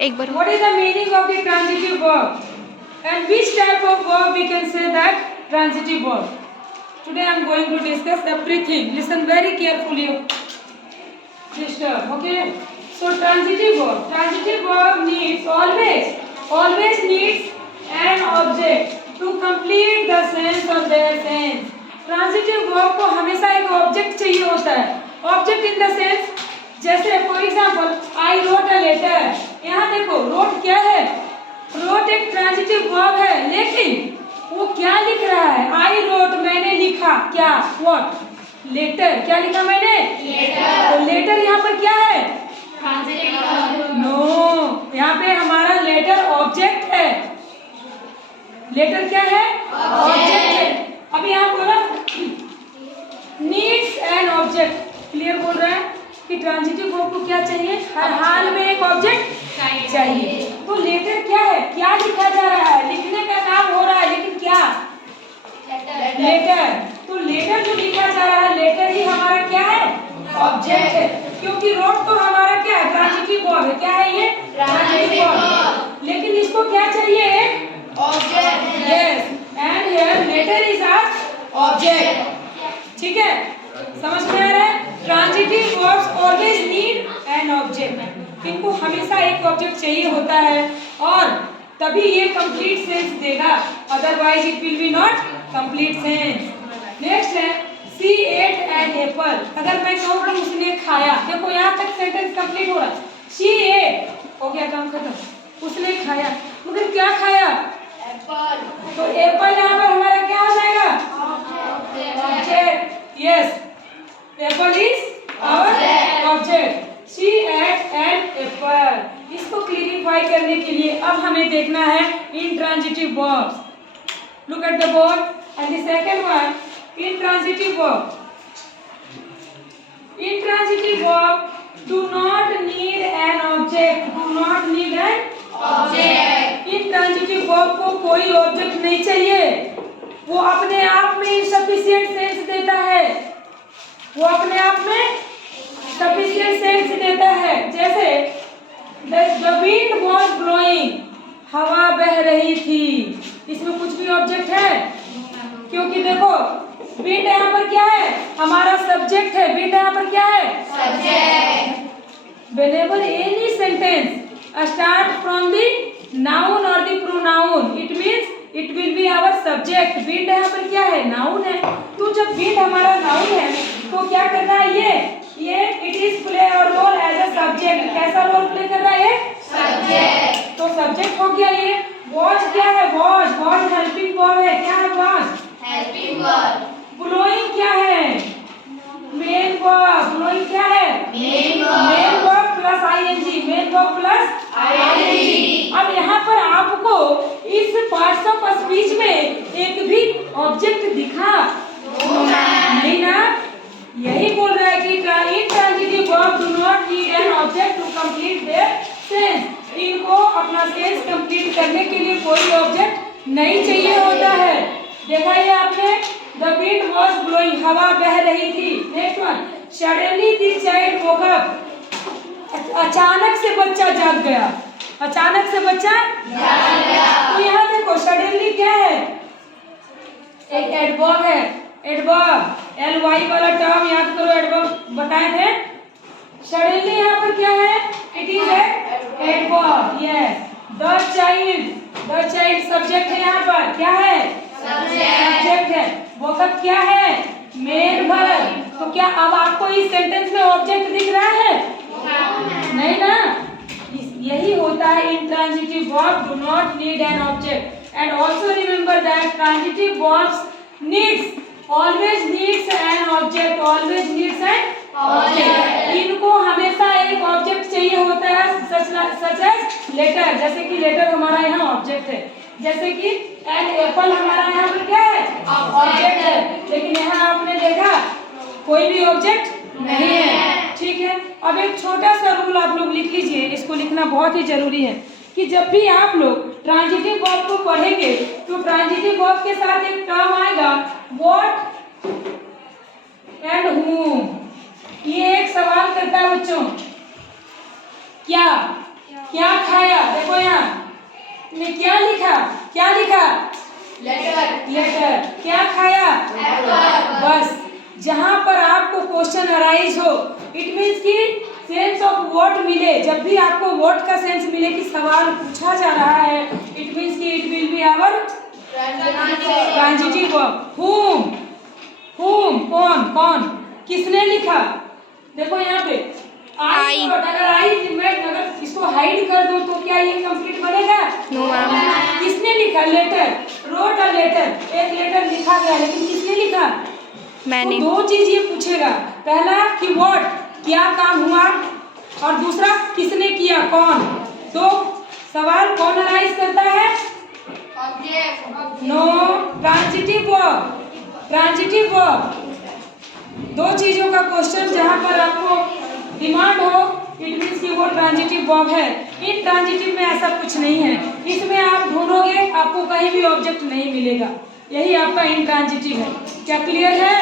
एक बार What is the meaning of the transitive verb? And which type of verb we can say that transitive verb? Today I am going to discuss everything. Listen very carefully, sister. Okay. So transitive verb. Transitive verb needs always needs an object to complete the sense of their sense. Transitive verb को हमेशा एक object चाहिए होता है. Object in the sense, जैसे for example I wrote a letter. यहाँ देखो road क्या है? रोट एक ट्रांजिटिव वर्ब है, लेकिन वो क्या लिख रहा है? आई रोट, मैंने लिखा. क्या? व्हाट? लेटर. क्या लिखा मैंने? लेटर. तो लेटर यहाँ पर क्या है? Transitive verb. नो, यहाँ पे हमारा लेटर ऑब्जेक्ट है. लेटर क्या है? ऑब्जेक्ट है. अब यहाँ बोला नीड्स एन ऑब्जेक्ट. क्लियर बोल रहा है कि ट्रांजिटिव वर्ब को क्या चाहिए? हर हाल में एक ऑब्जेक्ट चाहिए. तो लेटर क्या है? क्या लिखा जा रहा है? लिखने का काम हो रहा है, लेकिन क्या? लेटर. तो लेटर जो लिखा जा रहा है, लेटर ही हमारा क्या है? ऑब्जेक्ट है. क्योंकि रोट तो हमारा क्या है? ट्रांजिटिव वर्ब है. क्या है ये? Transitive verb. लेकिन इसको क्या चाहिए? Object. Yes. And here letter is our object. ठीक है, समझ में आ रहा है? Transitive verbs always need an object. इनको हमेशा एक ऑब्जेक्ट चाहिए होता है और तभी ये कंप्लीट सेंस देगा, otherwise it will B not complete sense. Next है सी एट एन एप्पल. अगर मैं कहूँ कि उसने खाया, देखो यहाँ तक सेंटेंस कंप्लीट हो रहा है. शी एट, हो गया काम खत्म. उसने खाया, मगर क्या खाया? एप्पल. तो एप्पल यहाँ पर हमारा क्या हो जाएगा? Object. Yes, apple is our object. She ate an apple. इसको क्लियरिफाई करने के लिए अब हमें देखना है intransitive verbs. Look at the board and the second one, intransitive verb. Intransitive verb do not need an object. Do not need an object. Intransitive verb को कोई ऑब्जेक्ट नहीं चाहिए. वो अपने आप में sufficient sense देता है. वो अपने आप में sufficient sense देता है. जैसे the wind was blowing. हवा बह रही थी. इसमें कुछ भी ऑब्जेक्ट है? क्योंकि देखो विंड यहाँ पर क्या है? हमारा सब्जेक्ट है. विंड यहाँ पर क्या है? Subject. Whenever any sentence start from the noun or the pronoun, it means it will be our subject. Wind यहाँ पर क्या है? नाउन है. तो जब विंड हमारा नाउन है तो क्या करना है? ये it is play और रोल एज अ सब्जेक्ट. कैसा रोल प्ले कर रहा है? सब्जेक्ट. तो सब्जेक्ट हो गया ये. वॉच क्या है? वॉच हेल्पिंग वर्ब है. क्या है? Watch helping verb. ब्लोइंग क्या है? Main verb. ब्लोइंग क्या है? Main verb plus ING. Main verb plus ING. अब यहाँ पर आपको इस पार्ट्स ऑफ स्पीच में एक भी ऑब्जेक्ट दिखा नहीं ना? यही बोल रहा है कि intransitive verb do not need an object to complete their sense. इनको अपना सेंस कंप्लीट करने के लिए कोई ऑब्जेक्ट नहीं चाहिए होता है. देखा ये आपने? The wind was blowing. हवा बह रही थी. Next one, suddenly the child woke up. अचानक से बच्चा जाग गया. अचानक से बच्चा जाग गया. तो यहाँ देखो suddenly क्या है? एक एडवर्ब है. एडवर्ब ly वाला टर्म याद करो. एडवर्ब बताए थे. suddenly यहाँ पर क्या है? It is adverb. Yes. The child subject है. यहाँ पर क्या है? सब्जेक्ट है. वोकअप क्या है? Main verb. तो क्या अब आपको इस सेंटेंस में ऑब्जेक्ट दिख रहा है? नहीं ना? यही होता है intransitive verb do not need an object. And also remember that transitive verbs always needs an object. Always needs an object. इनको हमेशा एक ऑब्जेक्ट चाहिए होता है, सच एज लेटर. जैसे कि लेटर हमारा यहाँ ऑब्जेक्ट है. जैसे कि एन एप्पल हमारा यहाँ पर क्या है? ऑब्जेक्ट है. लेकिन यहाँ आपने देखा कोई भी ऑब्जेक्ट नहीं है. ठीक है. अब एक छोटा सा रूल आप लोग लिख लीजिए. इसको लिखना बहुत ही जरूरी है कि जब भी आप लोग ट्रांजिटिव वर्ब को पढ़ेंगे तो ट्रांजिटिव वर्ब के साथ एक टर्म आएगा व्हाट एंड whom. ये एक सवाल करता है बच्चों. क्या खाया? देखो यहाँ ने क्या लिखा, क्या लिखा? लेटर। क्या खाया? बस जहां पर आपको क्वेश्चन अराइज हो, इट मीन्स कि सेंस ऑफ व्हाट मिले, जब भी आपको व्हाट का सेंस मिले कि सवाल पूछा जा रहा है, इट मीन्स कि it will be our transitive verb. whom कौन, कौन, किसने लिखा? देखो यहाँ पे आई, अगर आई मैं अगर इसको हाइड कर दूं तो क्या ये कंप्लीट बनेगा? No ma'am. किसने लिखा? लेटर, रोट अ लेटर, एक लेटर लिखा गया, लेकिन किसने लिखा? मैंने। तो दो चीज ये पूछेगा, पहला कि व्हाट, क्या काम हुआ, और दूसरा किसने किया, कौन। तो सवाल कौन अराइज करता है? No, transitive verb, transitive verb. दो चीजों का क्वेश्चन जहां पर आपको डिमांड हो, इट मीन्स कि वो ट्रांजिटिव वर्ब है। इन ट्रांजिटिव में ऐसा कुछ नहीं है, इसमें आप ढूंढोगे आपको कहीं भी ऑब्जेक्ट नहीं मिलेगा, यही आपका इन ट्रांजिटिव है। क्या क्लियर है?